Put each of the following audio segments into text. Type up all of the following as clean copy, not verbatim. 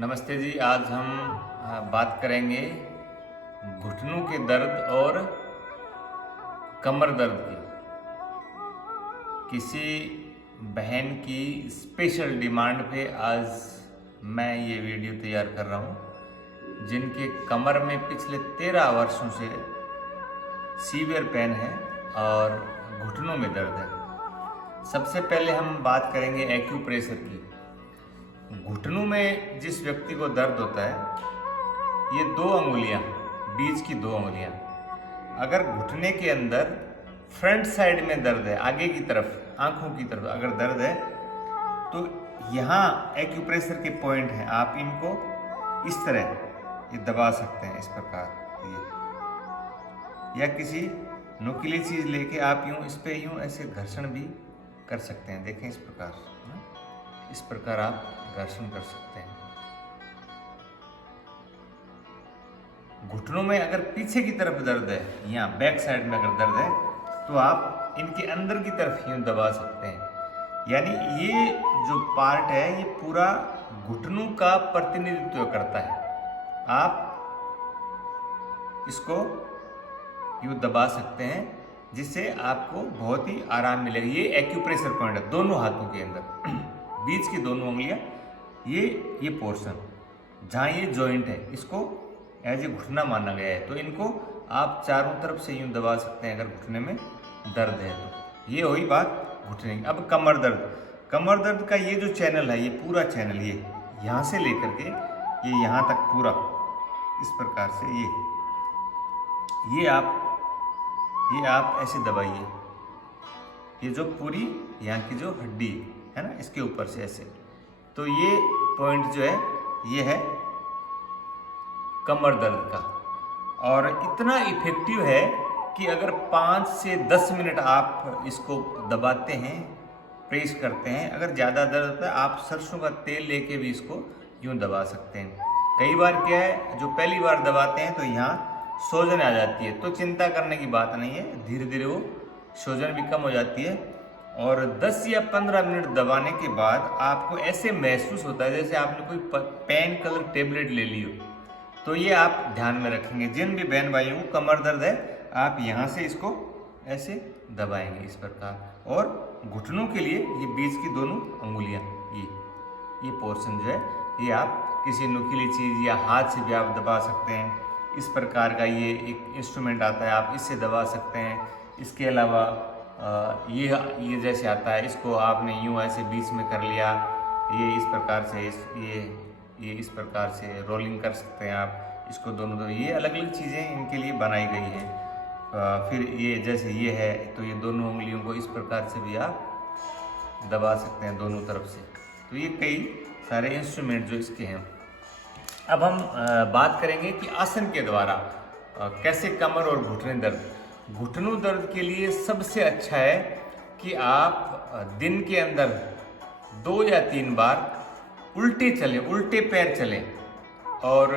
नमस्ते जी। आज हम बात करेंगे घुटनों के दर्द और कमर दर्द की। किसी बहन की स्पेशल डिमांड पे आज मैं ये वीडियो तैयार कर रहा हूँ, जिनके कमर में पिछले 13 वर्षों से सीवियर पेन है और घुटनों में दर्द है। सबसे पहले हम बात करेंगे एक्यूप्रेशर की। घुटनों में जिस व्यक्ति को दर्द होता है, ये 2 अंगुलियां, बीच की 2 अंगुलियां, अगर घुटने के अंदर फ्रंट साइड में दर्द है, आगे की तरफ, आंखों की तरफ अगर दर्द है, तो यहाँ एक्यूप्रेशर के पॉइंट हैं। आप इनको इस तरह ये दबा सकते हैं, इस प्रकार ये, या किसी नुकीली चीज लेके आप यूं इस पे यूं ऐसे घर्षण भी कर सकते हैं। देखें, इस प्रकार आप घर्षण कर सकते हैं। घुटनों में अगर पीछे की तरफ दर्द है, यहाँ बैक साइड में अगर दर्द है, तो आप इनके अंदर की तरफ यूं दबा सकते हैं। यानी ये जो पार्ट है, ये पूरा घुटनों का प्रतिनिधित्व करता है। आप इसको यूं दबा सकते हैं, जिससे आपको बहुत ही आराम मिलेगा। ये एक्यूप्रेशर पॉइंट है दोनों हाथों के अंदर, बीच की दोनों उंगलियां, ये पोर्शन जहाँ ये जॉइंट है, इसको एज ए घुटना माना गया है। तो इनको आप चारों तरफ से यूं दबा सकते हैं अगर घुटने में दर्द है तो। ये हुई बात घुटने की। अब कमर दर्द। कमर दर्द का ये जो चैनल है, ये पूरा चैनल, ये यहाँ से लेकर के ये यहाँ तक पूरा इस प्रकार से ये आप ऐसे दबाइए। ये जो पूरी यहाँ की जो हड्डी है ना, इसके ऊपर से ऐसे, तो ये पॉइंट जो है, ये है कमर दर्द का। और इतना इफेक्टिव है कि अगर 5 से 10 मिनट आप इसको दबाते हैं, प्रेस करते हैं, अगर ज़्यादा दर्द होता है, आप सरसों का तेल लेके भी इसको यूं दबा सकते हैं। कई बार क्या है, जो पहली बार दबाते हैं तो यहाँ सूजन आ जाती है, तो चिंता करने की बात नहीं है, धीरे धीरे वो सूजन भी कम हो जाती है। और 10 या 15 मिनट दबाने के बाद आपको ऐसे महसूस होता है जैसे आपने कोई पेन किलर टेबलेट ले ली हो। तो ये आप ध्यान में रखेंगे। जिन भी बहन भाइयों को कमर दर्द है, आप यहाँ से इसको ऐसे दबाएंगे इस प्रकार। और घुटनों के लिए ये बीच की दोनों अंगुलियाँ, ये पोर्शन जो है, ये आप किसी नुकीली चीज़ या हाथ से भी आप दबा सकते हैं। इस प्रकार का ये एक इंस्ट्रूमेंट आता है, आप इससे दबा सकते हैं। इसके अलावा ये जैसे आता है, इसको आपने यूं ऐसे बीच में कर लिया, ये इस प्रकार से ये इस प्रकार से रोलिंग कर सकते हैं आप इसको दोनों। ये अलग अलग चीज़ें इनके लिए बनाई गई हैं। फिर ये जैसे ये है, तो ये दोनों उंगलियों को इस प्रकार से भी आप दबा सकते हैं दोनों तरफ से। तो ये कई सारे इंस्ट्रूमेंट जो इसके हैं। अब हम बात करेंगे कि आसन के द्वारा कैसे कमर और घुटने दर्द। घुटनों दर्द के लिए सबसे अच्छा है कि आप दिन के अंदर 2 या 3 बार उल्टे चलें, उल्टे पैर चलें और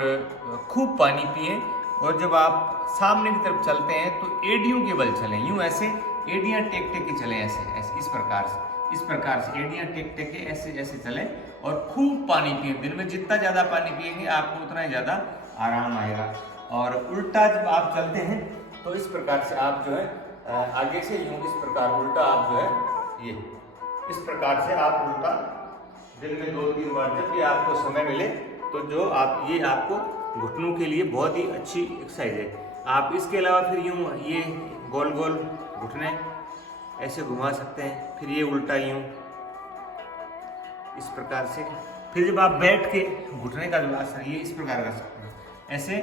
खूब पानी पिएं। और जब आप सामने की तरफ चलते हैं तो एड़ियों के बल चलें, यूं ऐसे एड़ियां टेक टेक के चलें, ऐसे इस प्रकार से एड़ियां टेक टेक के ऐसे चलें और खूब पानी पिएं। दिन में जितना ज़्यादा पानी पिएंगे, आपको उतना ही ज़्यादा आराम आएगा। और उल्टा जब आप चलते हैं तो इस प्रकार से आप जो है आगे से यूं इस प्रकार उल्टा आप जो है, ये इस प्रकार से आप उल्टा दिन में 2-3 बार जब भी आपको समय मिले, तो जो आप ये आपको घुटनों के लिए बहुत ही अच्छी एक्सरसाइज है। आप इसके अलावा फिर यूं ये गोल गोल घुटने ऐसे घुमा सकते हैं, फिर ये उल्टा यूं इस प्रकार से। फिर जब आप बैठ के घुटने का जो आसन, ये इस प्रकार कर सकते हैं, ऐसे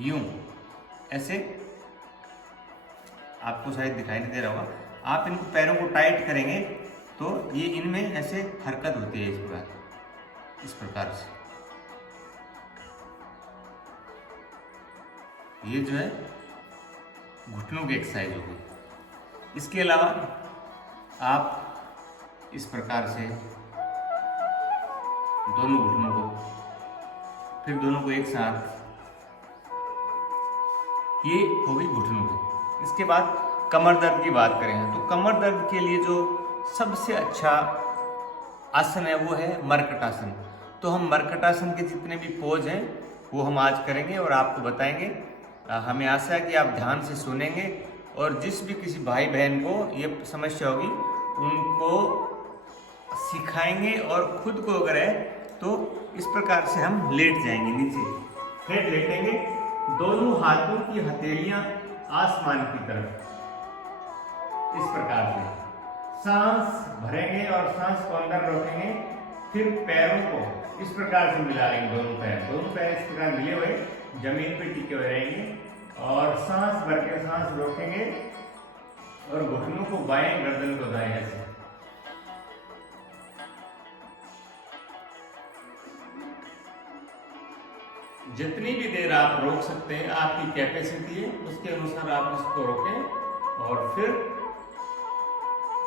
यूं ऐसे, आपको शायद दिखाई नहीं दे रहा होगा। आप इन पैरों को टाइट करेंगे तो ये इनमें ऐसे हरकत होती है, इस प्रकार से। ये जो है घुटनों की एक्सरसाइज होगी। इसके अलावा आप इस प्रकार से दोनों घुटनों को, फिर दोनों को एक साथ, ये होगी घुटनों की। इसके बाद कमर दर्द की बात करें तो कमर दर्द के लिए जो सबसे अच्छा आसन है वो है मर्कट आसन। तो हम मर्कटासन के जितने भी पोज हैं वो हम आज करेंगे और आपको बताएंगे। हमें आशा है कि आप ध्यान से सुनेंगे और जिस भी किसी भाई बहन को ये समस्या होगी उनको सिखाएंगे। और खुद को अगर है तो इस प्रकार से हम लेट जाएंगे, नीचे फिर लेटेंगे, दोनों हाथों की हथेलियां आसमान की तरफ, इस प्रकार से सांस भरेंगे और सांस को अंदर रोकेंगे। फिर पैरों को इस प्रकार से मिला लेंगे, दोनों पैर इस प्रकार मिले हुए जमीन पे टिके हुए रहेंगे और सांस भर के सांस रोकेंगे और घुटनों को बाएं, गर्दन को दाएं ऐसे। जितनी भी देर आप रोक सकते हैं, आपकी कैपेसिटी है, उसके अनुसार आप इसको रोकें और फिर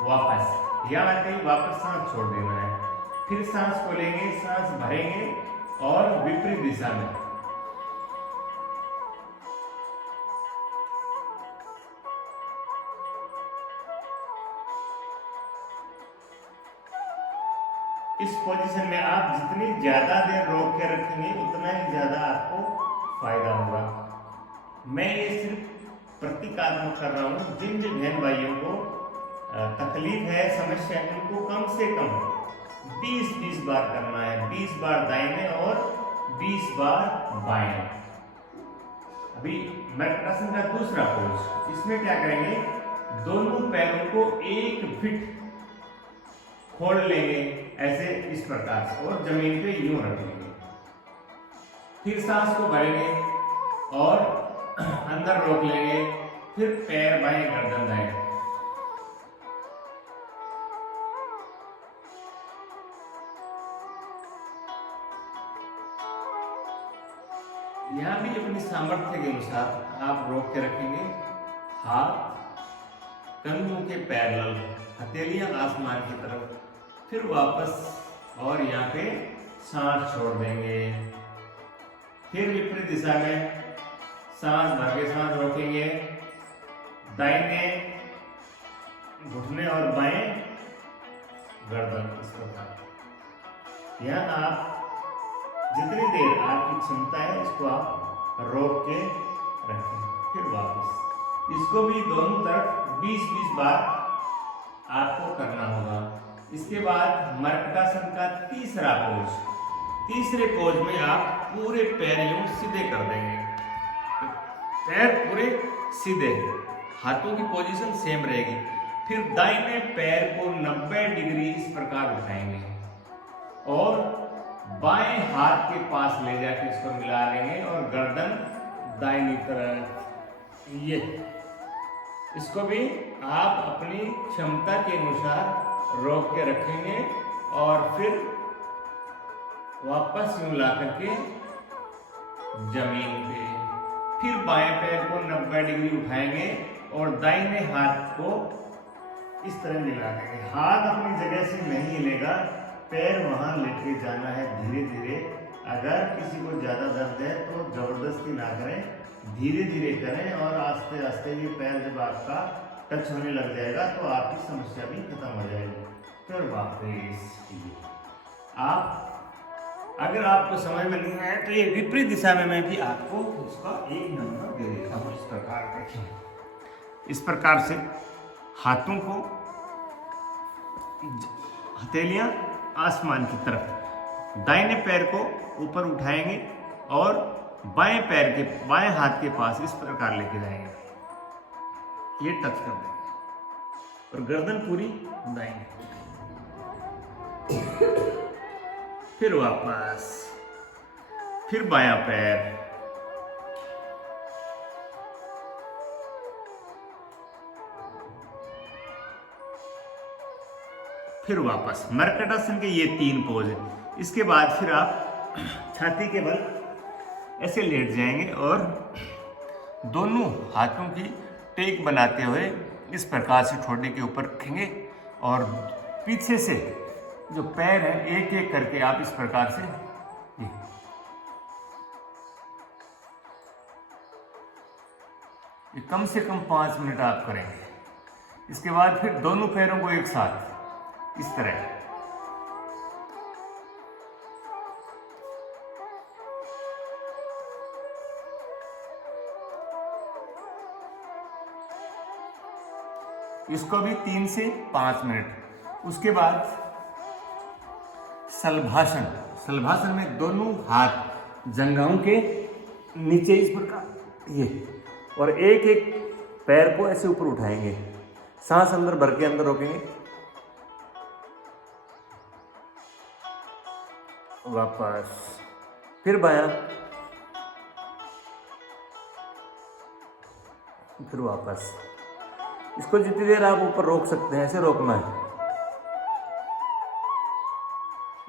वापस या कहीं वापस सांस छोड़ देना है। फिर सांस को लेंगे, सांस भरेंगे और विपरीत दिशा में इस पोजीशन में आप जितनी ज्यादा देर रोक के रखेंगे उतना ही ज्यादा आपको फायदा होगा। मैं ये सिर्फ प्रतीकात्मक कर रहा हूँ। जिन जिन बहन भाइयों को तकलीफ है, समस्या है, उनको कम से कम 20-20 बार करना है। 20 बार दाहिने और 20 बार बाएं। अभी मर्कटासन का दूसरा पोज, इसमें क्या करेंगे, दोनों पैरों को एक फिट खोल लेंगे ऐसे, इस प्रकार से, और जमीन पे यूं रख लेंगे। फिर सांस को भरेंगे और अंदर रोक लेंगे। फिर पैर बाएं, गर्दन दाएं। यहाँ भी अपनी सामर्थ्य के अनुसार आप रोक के रखेंगे। हाथ कंधों के पैरेलल, हथेलियां आसमान की तरफ, फिर वापस और यहाँ पे सांस छोड़ देंगे। फिर विपरीत दिशा में सांस भर के सांस रोकेंगे, दाहिने घुटने और बाएं गर्दन, इस प्रकार। यहाँ आप जितनी देर आपकी क्षमता है इसको आप रोक के रखें। फिर वापस इसको भी दोनों तरफ 20-20 बार आपको करना होगा। इसके बाद मर्कटासन का तीसरा पोज, तीसरे पोज में आप पूरे पैर यूं सीधे कर देंगे, पैर पूरे सीधे, हाथों की पोजीशन सेम रहेगी। फिर दाहिने पैर को 90 डिग्री इस प्रकार उठाएंगे और बाएं हाथ के पास ले जाकर इसको मिला लेंगे और गर्दन दाहिनी तरफ। ये इसको भी आप अपनी क्षमता के अनुसार रोक के रखेंगे और फिर वापस यूं ला करके जमीन पे। फिर बाएं पैर को 90 डिग्री उठाएंगे और दाहिने हाथ को इस तरह मिला देंगे। हाथ अपनी जगह से नहीं हिलेगा, पैर वहां लेके जाना है धीरे धीरे। अगर किसी को ज्यादा दर्द है तो जबरदस्ती ना करें, धीरे धीरे करें और आस्ते आस्ते ये पैर जब आपका टच होने लग जाएगा तो आपकी समस्या भी खत्म हो जाएगी। फिर वापस आप, अगर आपको समझ में नहीं आया तो ये विपरीत दिशा में मैं भी आपको इसका एक नंबर दे देता हूँ। इस प्रकार देखें, इस प्रकार से हाथों को, हथेलियां आसमान की तरफ, दाहिने पैर को ऊपर उठाएंगे और बाएं पैर के, बाएं हाथ के पास इस प्रकार लेके जाएंगे, ये टच कर देंगे और गर्दन पूरी दाएं। फिर वापस, फिर बायां पैर, फिर वापस। मर्कटासन के ये 3 पोज है। इसके बाद फिर आप छाती के बल ऐसे लेट जाएंगे और दोनों हाथों की टेक बनाते हुए इस प्रकार से ठोड़े के ऊपर रखेंगे और पीछे से जो पैर है एक एक करके आप इस प्रकार से ये कम से कम 5 मिनट आप करेंगे। इसके बाद फिर दोनों पैरों को एक साथ इस तरह इसको भी 3 से 5 मिनट। उसके बाद सलभासन। सलभासन में दोनों हाथ जंघाओं के नीचे इस प्रकार ये, और एक एक पैर को ऐसे ऊपर उठाएंगे, सांस अंदर भर के अंदर रोकेंगे, वापस, फिर बायां, फिर वापस। इसको जितनी देर आप ऊपर रोक सकते हैं ऐसे रोकना है,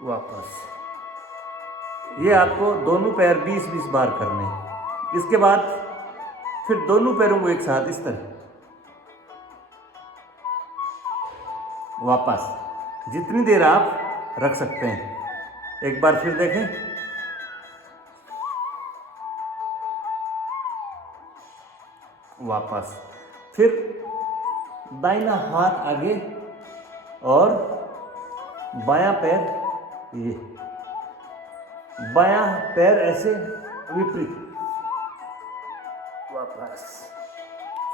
वापस। ये आपको दोनों पैर 20-20 बार करने हैं। इसके बाद फिर दोनों पैरों को एक साथ इस तरह, वापस, जितनी देर आप रख सकते हैं। एक बार फिर देखें, वापस, फिर दाहिना हाथ आगे और बायां पैर ये, बायां पैर ऐसे विपरीत, वापस,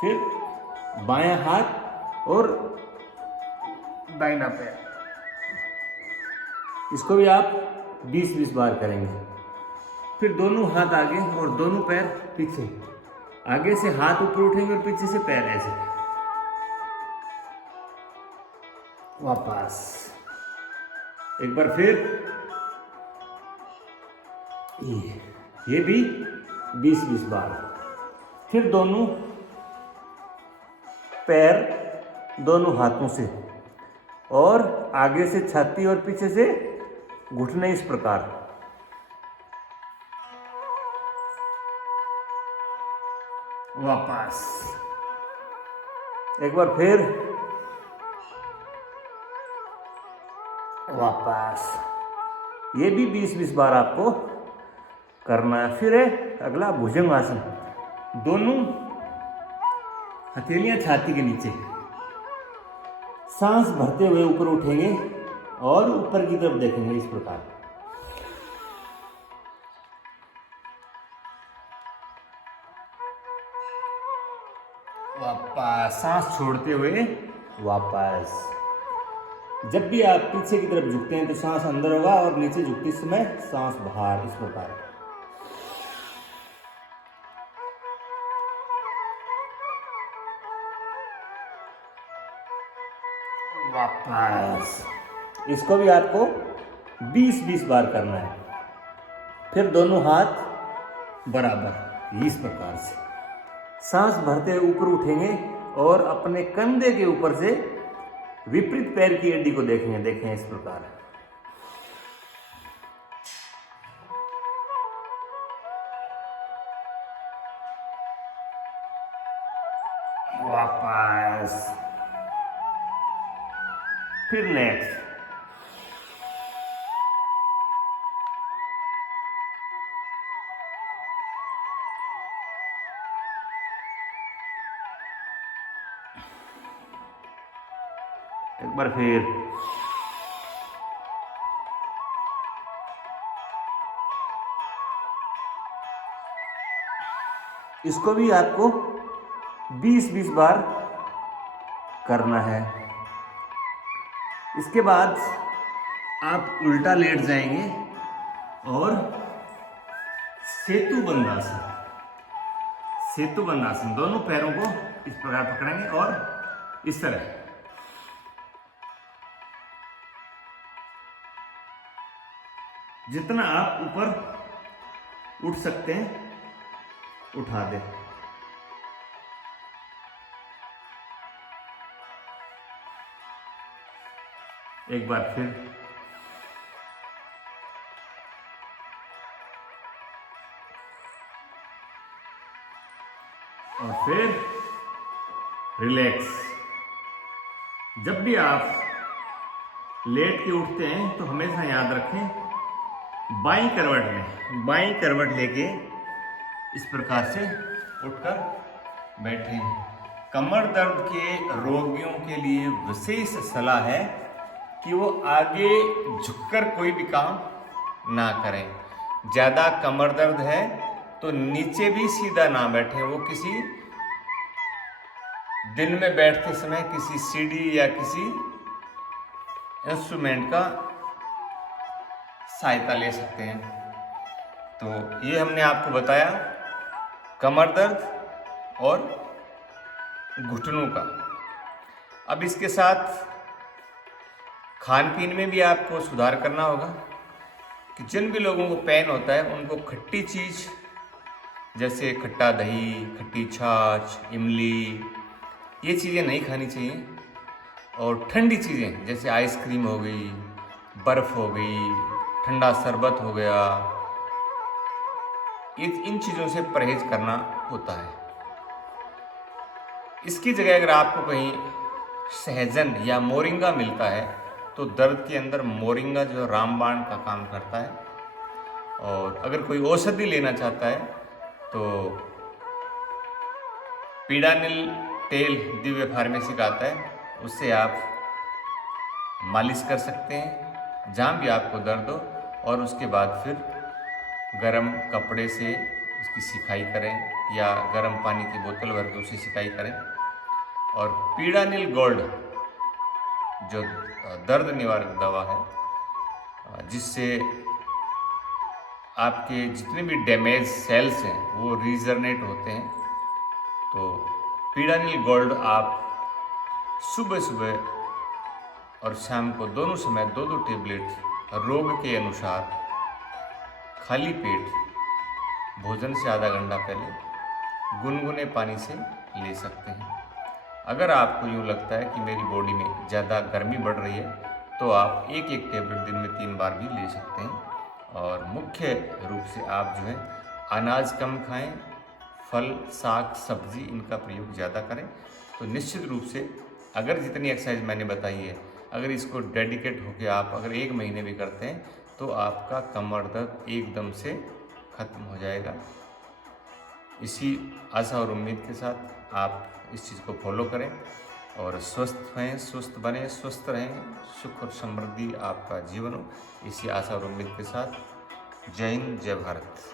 फिर बायां हाथ और दाहिना पैर। इसको भी आप 20-20 बार करेंगे। फिर दोनों हाथ आगे और दोनों पैर पीछे, आगे से हाथ ऊपर उठेंगे और पीछे से पैर ऐसे, वापस। एक बार फिर ये भी 20-20 बार। फिर दोनों पैर दोनों हाथों से, और आगे से छाती और पीछे से घुटने इस प्रकार, वापस। एक बार फिर, वापस। ये भी 20-20 बार आपको करना है। फिर है अगला भुजंगासन। दोनों हथेलियां छाती के नीचे, सांस भरते हुए ऊपर उठेंगे और ऊपर की तरफ देखेंगे इस प्रकार, वापस, सांस छोड़ते हुए वापस। जब भी आप पीछे की तरफ झुकते हैं तो सांस अंदर होगा और नीचे झुकते समय सांस बाहर, इस प्रकार। वापस। इसको भी आपको 20-20 बार करना है। फिर दोनों हाथ बराबर इस प्रकार से, सांस भरते हुए ऊपर उठेंगे और अपने कंधे के ऊपर से विपरीत पैर की हड्डी को देखेंगे, देखें इस प्रकार। वापस, फिर नेक्स्ट, एक बार फिर, इसको भी आपको 20-20 बार करना है। इसके बाद आप उल्टा लेट जाएंगे और सेतु बंधासन। सेतु बंधासन, दोनों पैरों को इस प्रकार पकड़ेंगे और इस तरह, जितना आप ऊपर उठ सकते हैं उठा दें। एक बार फिर, और फिर रिलैक्स। जब भी आप लेट के उठते हैं तो हमेशा याद रखें बाईं करवट में, बाईं करवट लेके इस प्रकार से उठकर बैठें। कमर दर्द के रोगियों के लिए विशेष सलाह है कि वो आगे झुककर कोई भी काम ना करें। ज़्यादा कमर दर्द है तो नीचे भी सीधा ना बैठे, वो किसी दिन में बैठते समय किसी सीढ़ी या किसी इंस्ट्रूमेंट का सहायता ले सकते हैं। तो ये हमने आपको बताया कमर दर्द और घुटनों का। अब इसके साथ खान पीन में भी आपको सुधार करना होगा कि जिन भी लोगों को पेन होता है उनको खट्टी चीज़ जैसे खट्टा दही, खट्टी छाछ, इमली, ये चीज़ें नहीं खानी चाहिए। और ठंडी चीज़ें जैसे आइसक्रीम हो गई, बर्फ़ हो गई, ठंडा शरबत हो गया, इन चीज़ों से परहेज करना होता है। इसकी जगह अगर आपको कहीं सहजन या मोरिंगा मिलता है तो दर्द के अंदर मोरिंगा जो रामबाण का काम करता है। और अगर कोई औषधि लेना चाहता है तो पीडानिल तेल दिव्य फार्मेसी का आता है, उससे आप मालिश कर सकते हैं जहाँ भी आपको दर्द हो। और उसके बाद फिर गर्म कपड़े से उसकी सिकाई करें या गर्म पानी की बोतल भर के उसे सिकाई करें। और पीडानिल गोल्ड जो दर्द निवारक दवा है जिससे आपके जितने भी डैमेज सेल्स हैं वो रीजनरेट होते हैं। तो पीडानिल गोल्ड आप सुबह सुबह और शाम को दोनों समय 2-2 टेबलेट रोग के अनुसार खाली पेट भोजन से आधा घंटा पहले गुनगुने पानी से ले सकते हैं। अगर आपको यूँ लगता है कि मेरी बॉडी में ज़्यादा गर्मी बढ़ रही है तो आप एक टेबलेट दिन में 3 बार भी ले सकते हैं। और मुख्य रूप से आप जो है अनाज कम खाएं, फल, साग, सब्जी इनका प्रयोग ज़्यादा करें। तो निश्चित रूप से अगर जितनी एक्सरसाइज मैंने बताई है, अगर इसको डेडिकेट होकर आप अगर 1 महीने भी करते हैं तो आपका कमर दर्द एकदम से ख़त्म हो जाएगा। इसी आशा और उम्मीद के साथ आप इस चीज़ को फॉलो करें और स्वस्थ रहें, स्वस्थ बने, स्वस्थ रहें, सुख और समृद्धि आपका जीवन हो। इसी आशा और उम्मीद के साथ जय हिंद, जय भारत।